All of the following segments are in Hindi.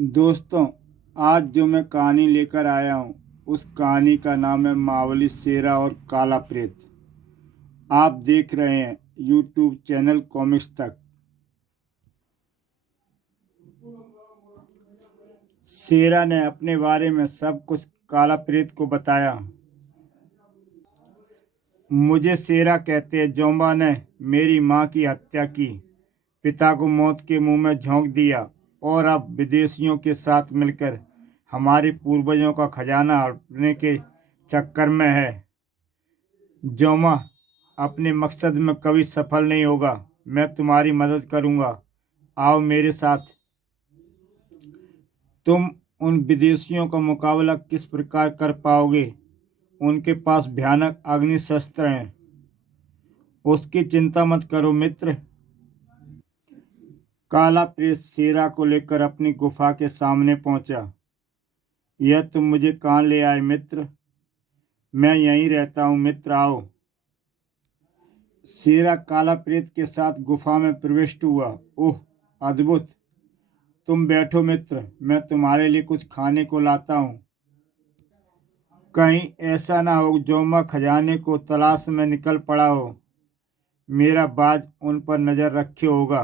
दोस्तों, आज जो मैं कहानी लेकर आया हूँ उस कहानी का नाम है महाबली शेरा और काला प्रेत। आप देख रहे हैं यूट्यूब चैनल कॉमिक्स तक। शेरा ने अपने बारे में सब कुछ काला प्रेत को बताया। मुझे शेरा कहते हैं। जोम्बा ने मेरी माँ की हत्या की, पिता को मौत के मुंह में झोंक दिया और अब विदेशियों के साथ मिलकर हमारे पूर्वजों का खजाना हड़पने के चक्कर में है। जोमा अपने मकसद में कभी सफल नहीं होगा। मैं तुम्हारी मदद करूंगा, आओ मेरे साथ। तुम उन विदेशियों का मुकाबला किस प्रकार कर पाओगे? उनके पास भयानक अग्नि शस्त्र हैं। उसकी चिंता मत करो मित्र। काला प्रेत शेरा को लेकर अपनी गुफा के सामने पहुंचा। यह तुम मुझे कहाँ ले आए मित्र? मैं यहीं रहता हूँ मित्र, आओ। शेरा काला प्रेत के साथ गुफा में प्रविष्ट हुआ। ओह अद्भुत! तुम बैठो मित्र, मैं तुम्हारे लिए कुछ खाने को लाता हूँ। कहीं ऐसा ना हो जोमा खजाने को तलाश में निकल पड़ा हो। मेरा बाज उन पर नजर रखे होगा।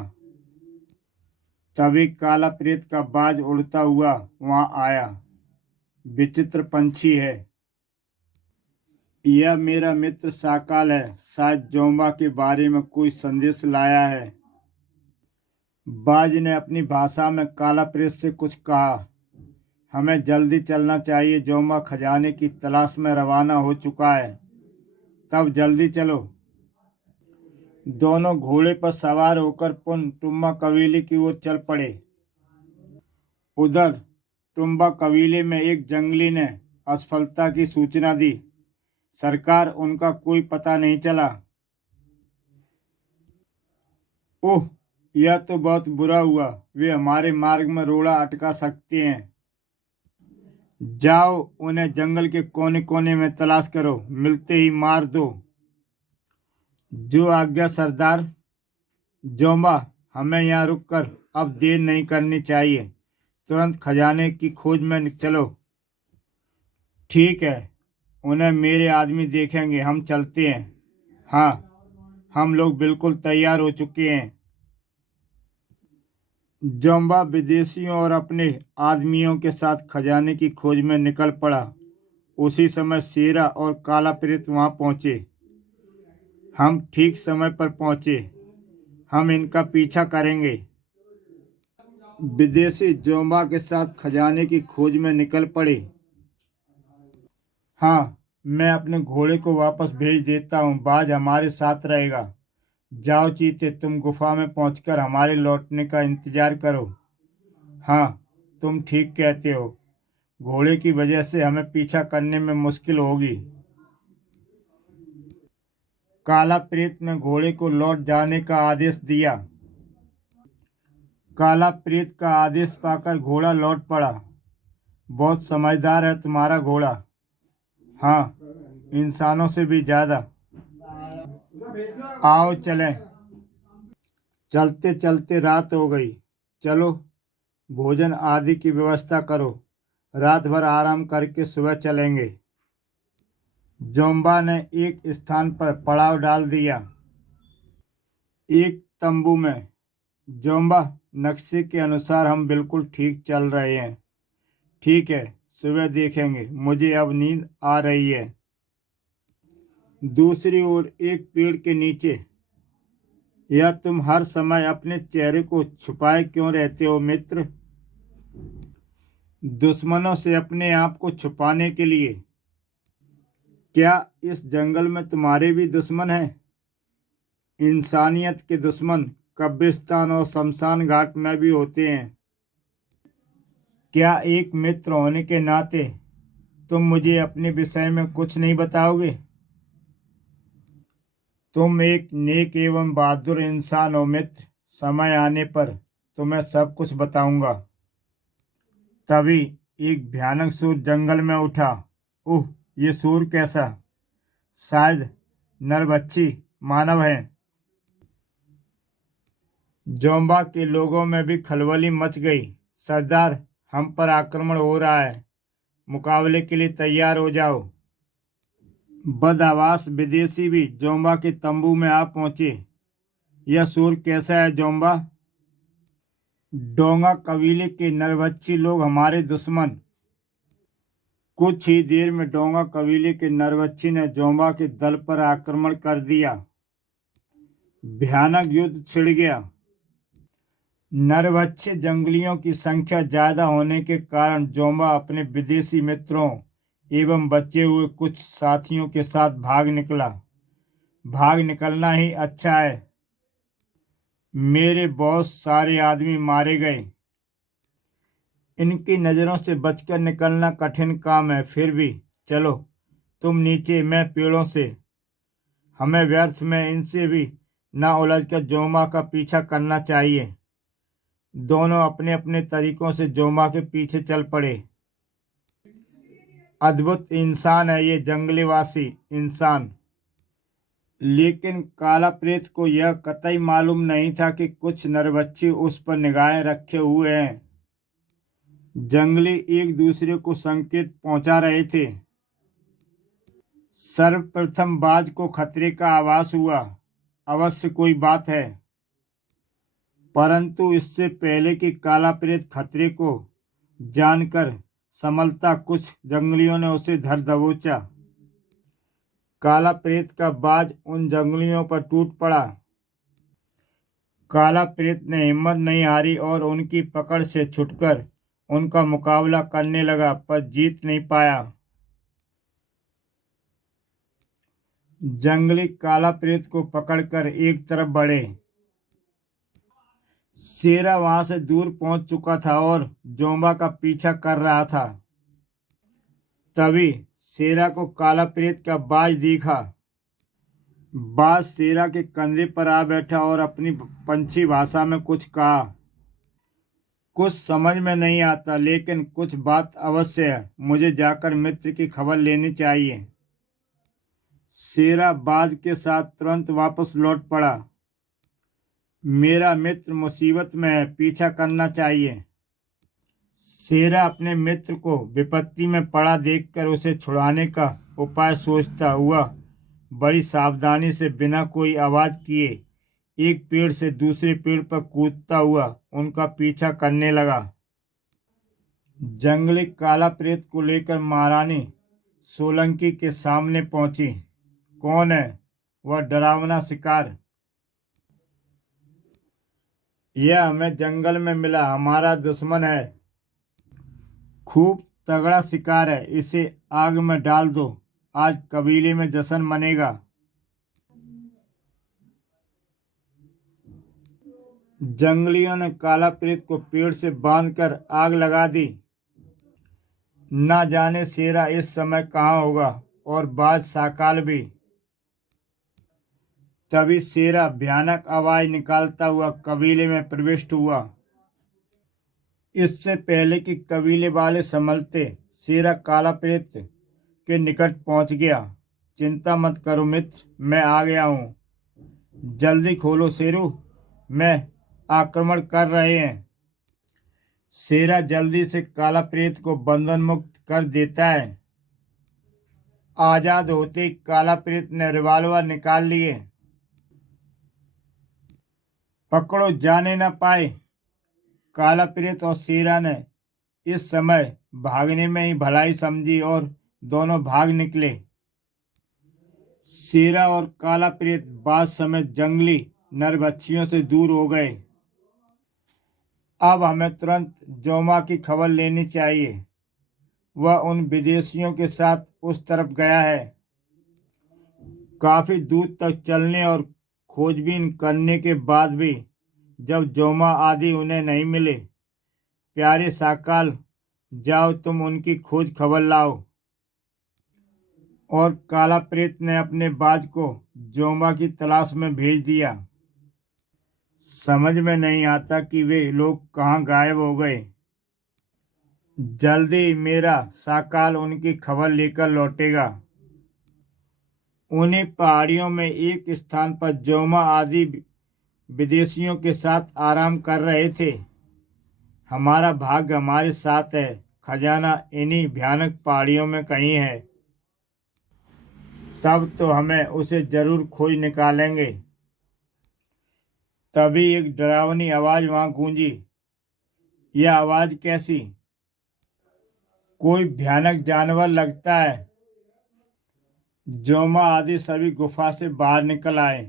तभी काला प्रेत का बाज उड़ता हुआ वहां आया। विचित्र पंछी है। यह मेरा मित्र साकाल है। शायद जोम्बा के बारे में कोई संदेश लाया है। बाज ने अपनी भाषा में काला प्रेत से कुछ कहा। हमें जल्दी चलना चाहिए। जोम्बा खजाने की तलाश में रवाना हो चुका है। तब जल्दी चलो। दोनों घोड़े पर सवार होकर पुन टुम्बा कबीले की ओर चल पड़े। उधर टुम्बा कबीले में एक जंगली ने असफलता की सूचना दी। सरकार, उनका कोई पता नहीं चला। ओह, यह तो बहुत बुरा हुआ। वे हमारे मार्ग में रोड़ा अटका सकते हैं। जाओ, उन्हें जंगल के कोने कोने में तलाश करो, मिलते ही मार दो। जो आज्ञा सरदार। जोम्बा, हमें यहाँ रुककर अब देर नहीं करनी चाहिए। तुरंत खजाने की खोज में चलो। ठीक है, उन्हें मेरे आदमी देखेंगे। हम चलते हैं। हाँ, हम लोग बिल्कुल तैयार हो चुके हैं। जोम्बा विदेशियों और अपने आदमियों के साथ खजाने की खोज में निकल पड़ा। उसी समय शेरा और काला प्रेत वहां पहुंचे। हम ठीक समय पर पहुंचे। हम इनका पीछा करेंगे। विदेशी जोम्बा के साथ खजाने की खोज में निकल पड़े। हाँ, मैं अपने घोड़े को वापस भेज देता हूँ। बाज हमारे साथ रहेगा। जाओ चीते, तुम गुफा में पहुंचकर हमारे लौटने का इंतजार करो। हाँ, तुम ठीक कहते हो। घोड़े की वजह से हमें पीछा करने में मुश्किल होगी। काला प्रेत ने घोड़े को लौट जाने का आदेश दिया। काला प्रेत का आदेश पाकर घोड़ा लौट पड़ा। बहुत समझदार है तुम्हारा घोड़ा। हाँ, इंसानों से भी ज्यादा। आओ चलें। चलते चलते रात हो गई। चलो, भोजन आदि की व्यवस्था करो। रात भर आराम करके सुबह चलेंगे। जोम्बा ने एक स्थान पर पड़ाव डाल दिया। एक तंबू में। जोम्बा, नक्शे के अनुसार हम बिल्कुल ठीक चल रहे हैं। ठीक है, सुबह देखेंगे। मुझे अब नींद आ रही है। दूसरी ओर एक पेड़ के नीचे। यह तुम हर समय अपने चेहरे को छुपाए क्यों रहते हो मित्र? दुश्मनों से अपने आप को छुपाने के लिए। क्या इस जंगल में तुम्हारे भी दुश्मन हैं? इंसानियत के दुश्मन कब्रिस्तान और शमशान घाट में भी होते हैं। क्या एक मित्र होने के नाते तुम मुझे अपने विषय में कुछ नहीं बताओगे? तुम एक नेक एवं बहादुर इंसान हो मित्र। समय आने पर तुम्हें सब कुछ बताऊंगा। तभी एक भयानक सुर जंगल में उठा। ओह, ये सुर कैसा? शायद नरभक्षी मानव है। जोम्बा के लोगों में भी खलबली मच गई। सरदार, हम पर आक्रमण हो रहा है, मुकाबले के लिए तैयार हो जाओ। बदहवास विदेशी भी जोम्बा के तंबू में आ पहुंचे। यह शोर कैसा है जोम्बा? डोंगा कबीले के नरभक्षी लोग हमारे दुश्मन। कुछ ही देर में डोंगा कबीले के नरभक्षी ने जोम्बा के दल पर आक्रमण कर दिया। भयानक युद्ध छिड़ गया। नरभक्षी जंगलियों की संख्या ज्यादा होने के कारण जोम्बा अपने विदेशी मित्रों एवं बचे हुए कुछ साथियों के साथ भाग निकला। भाग निकलना ही अच्छा है। मेरे बहुत सारे आदमी मारे गए। इनकी नज़रों से बचकर निकलना कठिन काम है, फिर भी चलो तुम नीचे, मैं पेड़ों से। हमें व्यर्थ में इनसे भी ना उलझकर जोमा का पीछा करना चाहिए। दोनों अपने अपने तरीकों से जोमा के पीछे चल पड़े। अद्भुत इंसान है ये जंगलीवासी इंसान। लेकिन काला प्रेत को यह कतई मालूम नहीं था कि कुछ नरभक्षी उस पर निगाहें रखे हुए हैं। जंगली एक दूसरे को संकेत पहुंचा रहे थे। सर्वप्रथम बाज को खतरे का आभास हुआ। अवश्य कोई बात है। परंतु इससे पहले कि काला प्रेत खतरे को जानकर संभलता, कुछ जंगलियों ने उसे धर दबोचा। काला प्रेत का बाज उन जंगलियों पर टूट पड़ा। काला प्रेत ने हिम्मत नहीं हारी और उनकी पकड़ से छुटकर उनका मुकाबला करने लगा, पर जीत नहीं पाया। जंगली काला प्रेत को पकड़कर एक तरफ बढ़े। शेरा वहां से दूर पहुंच चुका था और जोम्बा का पीछा कर रहा था। तभी शेरा को काला प्रेत का बाज दिखा। बाज शेरा के कंधे पर आ बैठा और अपनी पंछी भाषा में कुछ कहा। कुछ समझ में नहीं आता, लेकिन कुछ बात अवश्य है। मुझे जाकर मित्र की खबर लेनी चाहिए। शेरा बाज के साथ तुरंत वापस लौट पड़ा। मेरा मित्र मुसीबत में है, पीछा करना चाहिए। शेरा अपने मित्र को विपत्ति में पड़ा देखकर उसे छुड़ाने का उपाय सोचता हुआ बड़ी सावधानी से बिना कोई आवाज किए एक पेड़ से दूसरे पेड़ पर कूदता हुआ उनका पीछा करने लगा। जंगली काला प्रेत को लेकर महारानी सोलंकी के सामने पहुंची। कौन है वह डरावना शिकार? यह हमें जंगल में मिला, हमारा दुश्मन है। खूब तगड़ा शिकार है, इसे आग में डाल दो। आज कबीले में जश्न मनेगा। जंगलियों ने काला प्रेत को पेड़ से बांधकर आग लगा दी। ना जाने शेरा इस समय कहाँ होगा और बाज साकाल भी। तभी शेरा भयानक आवाज निकालता हुआ कबीले में प्रविष्ट हुआ। इससे पहले कि कबीले वाले संभलते, शेरा काला प्रेत के निकट पहुंच गया। चिंता मत करो मित्र, मैं आ गया हूँ। जल्दी खोलो शेरू, मैं आक्रमण कर रहे हैं। शेरा जल्दी से काला प्रेत को बंधन मुक्त कर देता है। आजाद होते ही काला प्रेत ने रिवाल्वर निकाल लिए। पकड़ो, जाने न पाए। काला प्रेत और शेरा ने इस समय भागने में ही भलाई समझी और दोनों भाग निकले। शेरा और काला प्रेत बाद समेत जंगली नरभक्षियों से दूर हो गए। अब हमें तुरंत जोमा की खबर लेनी चाहिए। वह उन विदेशियों के साथ उस तरफ गया है। काफी दूर तक चलने और खोजबीन करने के बाद भी जब जोमा आदि उन्हें नहीं मिले, प्यारे साकाल, जाओ तुम उनकी खोज खबर लाओ। और काला प्रेत ने अपने बाज को जोमा की तलाश में भेज दिया। समझ में नहीं आता कि वे लोग कहाँ गायब हो गए। जल्दी मेरा साकाल उनकी खबर लेकर लौटेगा। उन्हीं पहाड़ियों में एक स्थान पर जोमा आदि विदेशियों के साथ आराम कर रहे थे। हमारा भाग्य हमारे साथ है। खजाना इन्हीं भयानक पहाड़ियों में कहीं है। तब तो हमें उसे जरूर खोज निकालेंगे। तभी एक डरावनी आवाज वहां गूंजी। यह आवाज कैसी? कोई भयानक जानवर लगता है। जोमा आदि सभी गुफा से बाहर निकल आए।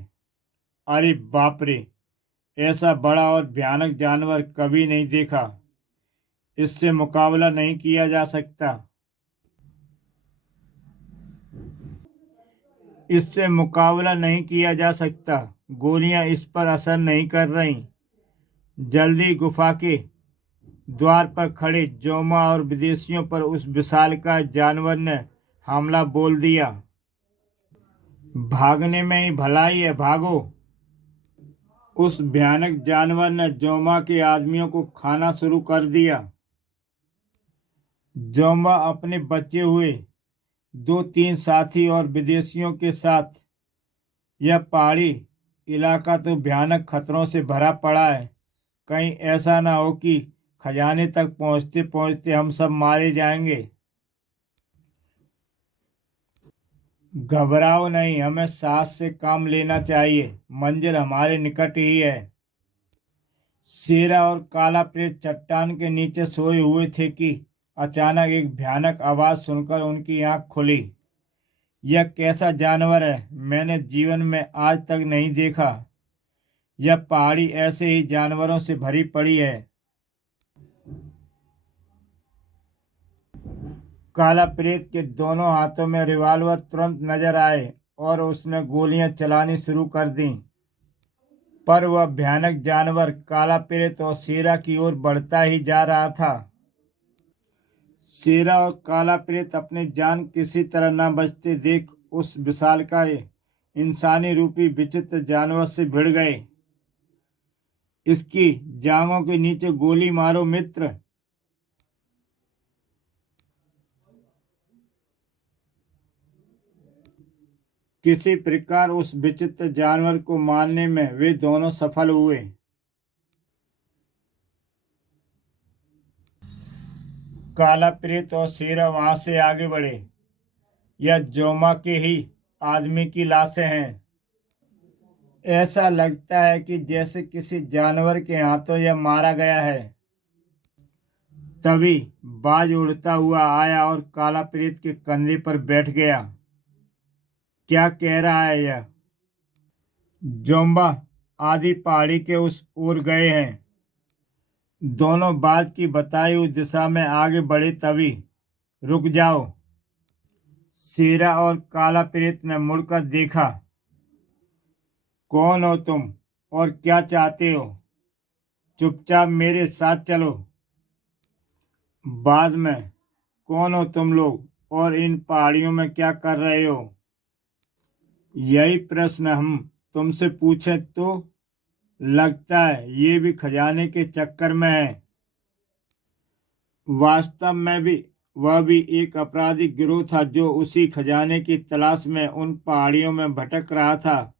अरे बाप रे! ऐसा बड़ा और भयानक जानवर कभी नहीं देखा। इससे मुकाबला नहीं किया जा सकता। इससे मुकाबला नहीं किया जा सकता। गोलियां इस पर असर नहीं कर रही। जल्दी गुफा के द्वार पर खड़े जोमा और विदेशियों पर उस विशालकाय जानवर ने हमला बोल दिया। भागने में ही भलाई है, भागो! उस भयानक जानवर ने जोमा के आदमियों को खाना शुरू कर दिया। जोमा अपने बचे हुए दो तीन साथी और विदेशियों के साथ, यह पहाड़ी इलाका तो भयानक खतरों से भरा पड़ा है। कहीं ऐसा ना हो कि खजाने तक पहुंचते पहुंचते हम सब मारे जाएंगे। घबराओ नहीं, हमें साहस से काम लेना चाहिए। मंजिल हमारे निकट ही है। शेरा और काला प्रेत चट्टान के नीचे सोए हुए थे कि अचानक एक भयानक आवाज सुनकर उनकी आंख खुली। यह कैसा जानवर है? मैंने जीवन में आज तक नहीं देखा। यह पहाड़ी ऐसे ही जानवरों से भरी पड़ी है। काला प्रेत के दोनों हाथों में रिवॉल्वर तुरंत नजर आए और उसने गोलियां चलानी शुरू कर दी। पर वह भयानक जानवर काला प्रेत और शेरा की ओर बढ़ता ही जा रहा था। शेरा और काला प्रेत अपनी जान किसी तरह न बचते देख उस विशालकाय इंसानी रूपी विचित्र जानवर से भिड़ गए। इसकी जांघों के नीचे गोली मारो मित्र! किसी प्रकार उस विचित्र जानवर को मारने में वे दोनों सफल हुए। काला प्रेत और शेरा वहां से आगे बढ़े। यह जोमा के ही आदमी की लाशें हैं। ऐसा लगता है कि जैसे किसी जानवर के हाथों यह मारा गया है। तभी बाज उड़ता हुआ आया और काला प्रेत के कंधे पर बैठ गया। क्या कह रहा है यह? जोम्बा आदि पहाड़ी के उस ओर गए हैं। दोनों बाज की बताई हुई दिशा में आगे बढ़े। तभी रुक जाओ! शेरा और काला प्रेत ने मुड़कर देखा। कौन हो तुम और क्या चाहते हो? चुपचाप मेरे साथ चलो। बाद में कौन हो तुम लोग और इन पहाड़ियों में क्या कर रहे हो? यही प्रश्न हम तुमसे पूछें तो लगता है ये भी खजाने के चक्कर में है। वास्तव में भी वह भी एक अपराधी गिरोह था जो उसी खजाने की तलाश में उन पहाड़ियों में भटक रहा था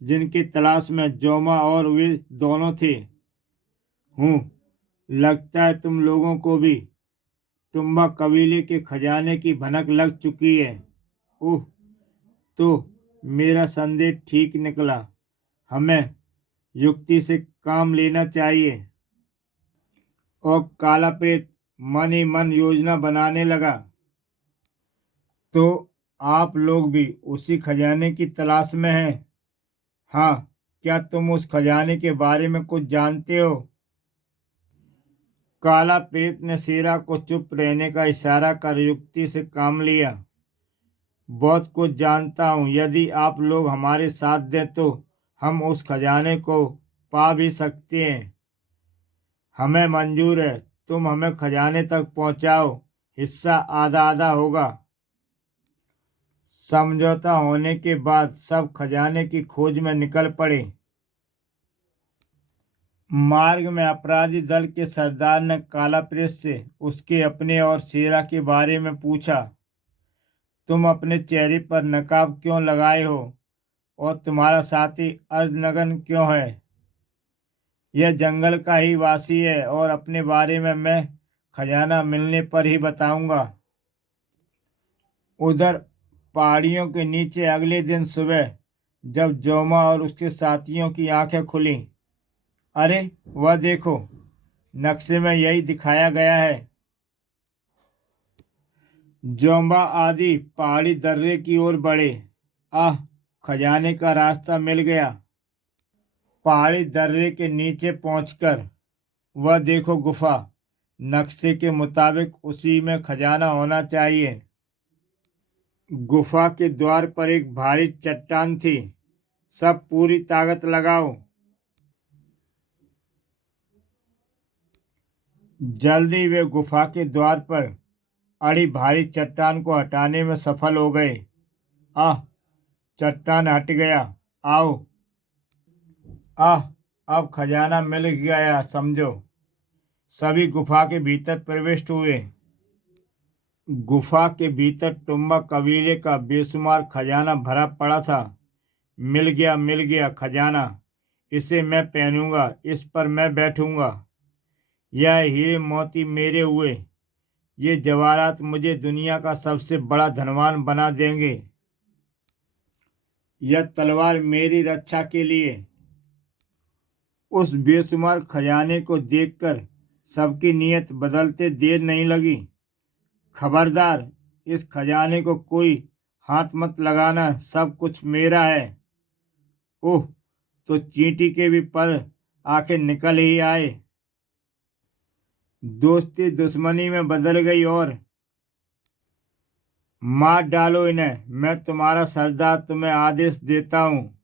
जिनकी तलाश में जोमा और वे दोनों थे। हूँ, लगता है तुम लोगों को भी टुम्बा कबीले के खजाने की भनक लग चुकी है। ओह, तो मेरा संदेह ठीक निकला। हमें युक्ति से काम लेना चाहिए। और काला प्रेत मन ही मन योजना बनाने लगा। तो आप लोग भी उसी खजाने की तलाश में हैं? हाँ, क्या तुम उस खजाने के बारे में कुछ जानते हो? काला प्रेत ने शेरा को चुप रहने का इशारा कर युक्ति से काम लिया। बहुत कुछ जानता हूँ। यदि आप लोग हमारे साथ दें तो हम उस खजाने को पा भी सकते हैं। हमें मंजूर है। तुम हमें खजाने तक पहुंचाओ। हिस्सा आधा आधा होगा। समझौता होने के बाद सब खजाने की खोज में निकल पड़े। मार्ग में अपराधी दल के सरदार ने काला प्रेत से उसके अपने और शेरा के बारे में पूछा। तुम अपने चेहरे पर नकाब क्यों लगाए हो और तुम्हारा साथी अर्धनग्न क्यों है? यह जंगल का ही वासी है और अपने बारे में मैं खजाना मिलने पर ही बताऊंगा। उधर पहाड़ियों के नीचे अगले दिन सुबह जब जोमा और उसके साथियों की आंखें खुली, अरे वह देखो, नक्शे में यही दिखाया गया है। जोम्बा आदि पहाड़ी दर्रे की ओर बढ़े। आह, खजाने का रास्ता मिल गया। पहाड़ी दर्रे के नीचे पहुंचकर वह देखो गुफा, नक्शे के मुताबिक उसी में खजाना होना चाहिए। गुफा के द्वार पर एक भारी चट्टान थी। सब पूरी ताकत लगाओ। जल्दी वे गुफा के द्वार पर अड़ी भारी चट्टान को हटाने में सफल हो गए। आह, चट्टान हट गया। आओ। आह, अब खजाना मिल गया समझो। सभी गुफा के भीतर प्रविष्ट हुए। गुफा के भीतर टुम्बा कबीले का बेशुमार खजाना भरा पड़ा था। मिल गया खजाना। इसे मैं पहनूंगा, इस पर मैं बैठूंगा। यह हीरे मोती मेरे हुए। ये जवाहरात मुझे दुनिया का सबसे बड़ा धनवान बना देंगे। यह तलवार मेरी रक्षा के लिए। उस बेशुमार खजाने को देखकर सबकी नीयत बदलते देर नहीं लगी। खबरदार, इस खजाने को कोई हाथ मत लगाना, सब कुछ मेरा है। ओह, तो चींटी के भी पर आखिर निकल ही आए। दोस्ती दुश्मनी में बदल गई और मार डालो इन्हें। मैं तुम्हारा सरदार तुम्हें आदेश देता हूँ।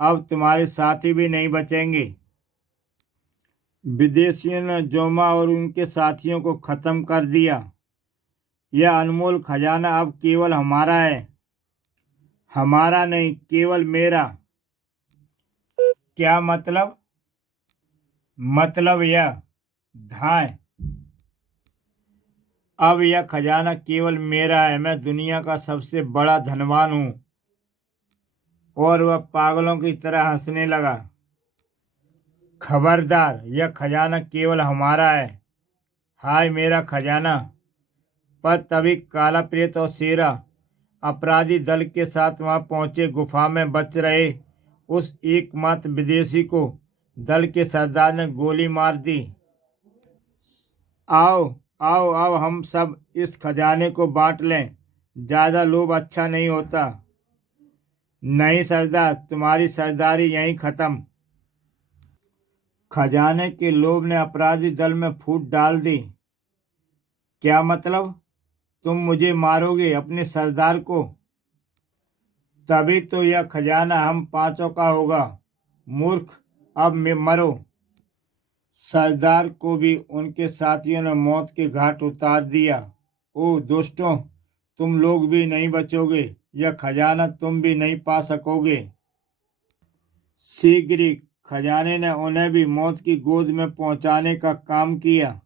अब तुम्हारे साथी भी नहीं बचेंगे। विदेशियों ने जोमा और उनके साथियों को खत्म कर दिया। यह अनमोल खजाना अब केवल हमारा है। हमारा नहीं, केवल मेरा। क्या मतलब? मतलब यह, धाय, अब यह खजाना केवल मेरा है। मैं दुनिया का सबसे बड़ा धनवान हूँ। और वह पागलों की तरह हंसने लगा। खबरदार, यह खजाना केवल हमारा है। हाय मेरा खजाना। पर तभी काला प्रेत और शेरा अपराधी दल के साथ वहां पहुंचे। गुफा में बच रहे उस एकमात्र विदेशी को दल के सरदार ने गोली मार दी। आओ, आओ, आओ, हम सब इस खजाने को बांट लें। ज्यादा लोभ अच्छा नहीं होता। नहीं सरदार, तुम्हारी सरदारी यहीं खत्म। खजाने के लोभ ने अपराधी दल में फूट डाल दी। क्या मतलब? तुम मुझे मारोगे, अपने सरदार को? तभी तो यह खजाना हम पांचों का होगा। मूर्ख, अब मरो। सरदार को भी उनके साथियों ने मौत के घाट उतार दिया। ओ दोस्तों, तुम लोग भी नहीं बचोगे। यह खजाना तुम भी नहीं पा सकोगे। शीघ्र ही खजाने ने उन्हें भी मौत की गोद में पहुंचाने का काम किया।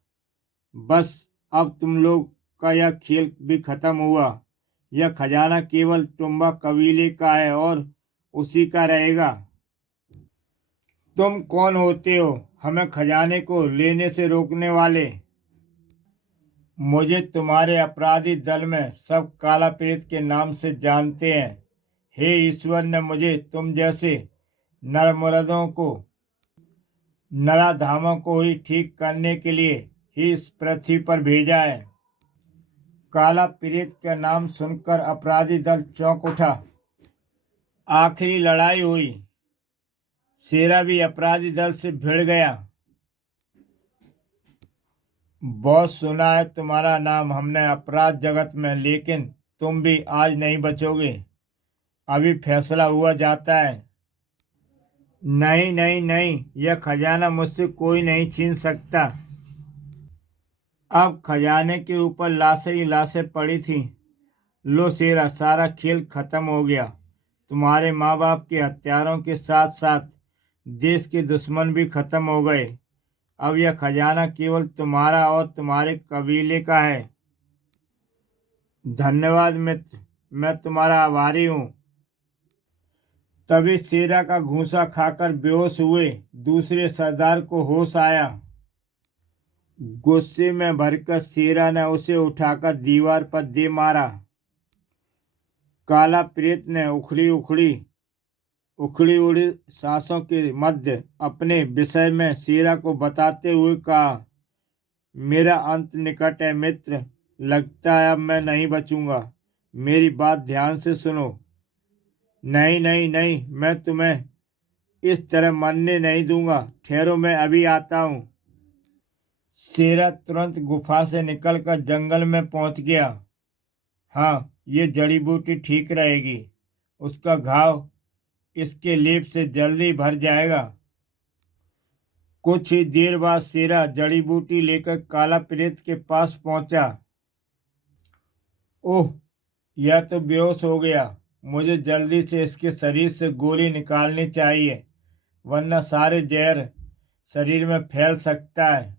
बस, अब तुम लोग का यह खेल भी खत्म हुआ। यह खजाना केवल टुम्बा कबीले का है और उसी का रहेगा। तुम कौन होते हो हमें खजाने को लेने से रोकने वाले? मुझे तुम्हारे अपराधी दल में सब काला प्रेत के नाम से जानते हैं। हे ईश्वर ने मुझे तुम जैसे नरमुर्दों को, नराधामों को ही ठीक करने के लिए ही इस पृथ्वी पर भेजा है। काला प्रेत का नाम सुनकर अपराधी दल चौंक उठा। आखिरी लड़ाई हुई। शेरा भी अपराधी दल से भिड़ गया। बहुत सुना है तुम्हारा नाम हमने अपराध जगत में, लेकिन तुम भी आज नहीं बचोगे। अभी फैसला हुआ जाता है। नहीं नहीं नहीं, यह खजाना मुझसे कोई नहीं छीन सकता। अब खजाने के ऊपर लाशें ही लाशें पड़ी थीं। लो शेरा, सारा खेल खत्म हो गया। तुम्हारे माँ बाप के हत्यारों के साथ साथ देश के दुश्मन भी खत्म हो गए। अब यह खजाना केवल तुम्हारा और तुम्हारे कबीले का है। धन्यवाद मित्र, मैं तुम्हारा आभारी हूँ। तभी शेरा का घूंसा खाकर बेहोश हुए दूसरे सरदार को होश आया। गुस्से में भरकर शेरा ने उसे उठाकर दीवार पर दे मारा। काला प्रेत ने उखड़ी उड़ी सांसों के मध्य अपने विषय में शेरा को बताते हुए कहा, मेरा अंत निकट है मित्र, लगता है अब मैं नहीं बचूंगा। मेरी बात ध्यान से सुनो। नहीं नहीं नहीं, मैं तुम्हें इस तरह मरने नहीं दूंगा, ठहरो मैं अभी आता हूँ। शेरा तुरंत गुफा से निकलकर जंगल में पहुंच गया। हाँ, ये जड़ी बूटी ठीक रहेगी, उसका घाव इसके लेप से जल्दी भर जाएगा। कुछ ही देर बाद शेरा जड़ी बूटी लेकर काला प्रेत के पास पहुंचा। ओह, यह तो बेहोश हो गया। मुझे जल्दी से इसके शरीर से गोली निकालनी चाहिए, वरना सारे जहर शरीर में फैल सकता है।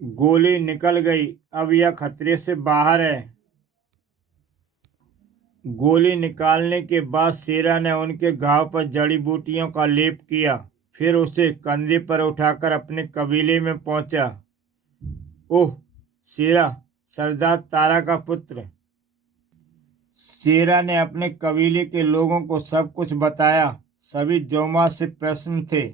गोली निकल गई, अब यह खतरे से बाहर है। गोली निकालने के बाद शेरा ने उनके घाव पर जड़ी बूटियों का लेप किया, फिर उसे कंधे पर उठाकर अपने कबीले में पहुंचा। ओह, शेरा, सरदार तारा का पुत्र। शेरा ने अपने कबीले के लोगों को सब कुछ बताया। सभी जोमा से प्रसन्न थे,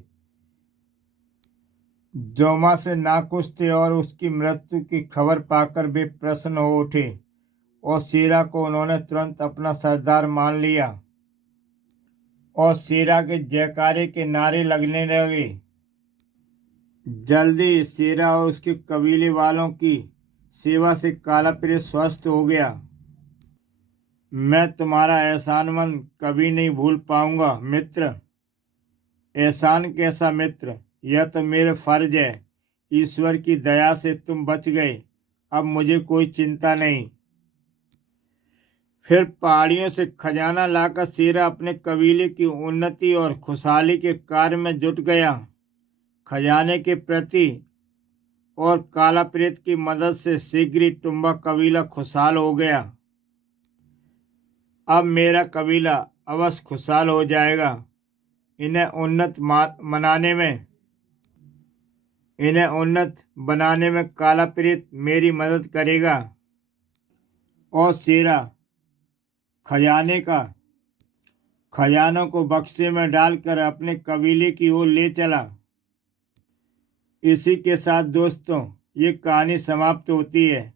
जोमा से नाखुश थे और उसकी मृत्यु की खबर पाकर वे प्रसन्न हो उठे और शेरा को उन्होंने तुरंत अपना सरदार मान लिया और शेरा के जयकारे के नारे लगने लगे। जल्दी शेरा और उसके कबीले वालों की सेवा से काला प्रेत स्वस्थ हो गया। मैं तुम्हारा एहसानमंद कभी नहीं भूल पाऊंगा मित्र। एहसान कैसा मित्र, यह तो मेरे फर्ज है। ईश्वर की दया से तुम बच गए, अब मुझे कोई चिंता नहीं। फिर पहाड़ियों से खजाना लाकर शेरा अपने कबीले की उन्नति और खुशहाली के कार्य में जुट गया। खजाने के प्रति और काला प्रेत की मदद से शीघ्र ही टुम्बा कबीला खुशहाल हो गया। अब मेरा कबीला अवश्य खुशहाल हो जाएगा। इन्हें उन्नत बनाने में काला प्रेत मेरी मदद करेगा। और शेरा खजानों को बक्से में डालकर अपने कबीले की ओर ले चला। इसी के साथ दोस्तों, ये कहानी समाप्त होती है।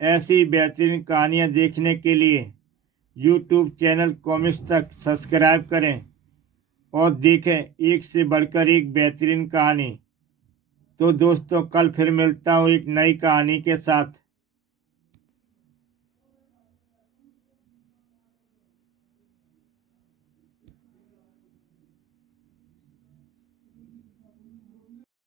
ऐसी बेहतरीन कहानियाँ देखने के लिए YouTube चैनल कॉमिक्स तक सब्सक्राइब करें और देखें एक से बढ़कर एक बेहतरीन कहानी। तो दोस्तों, कल फिर मिलता हूँ एक नई कहानी के साथ।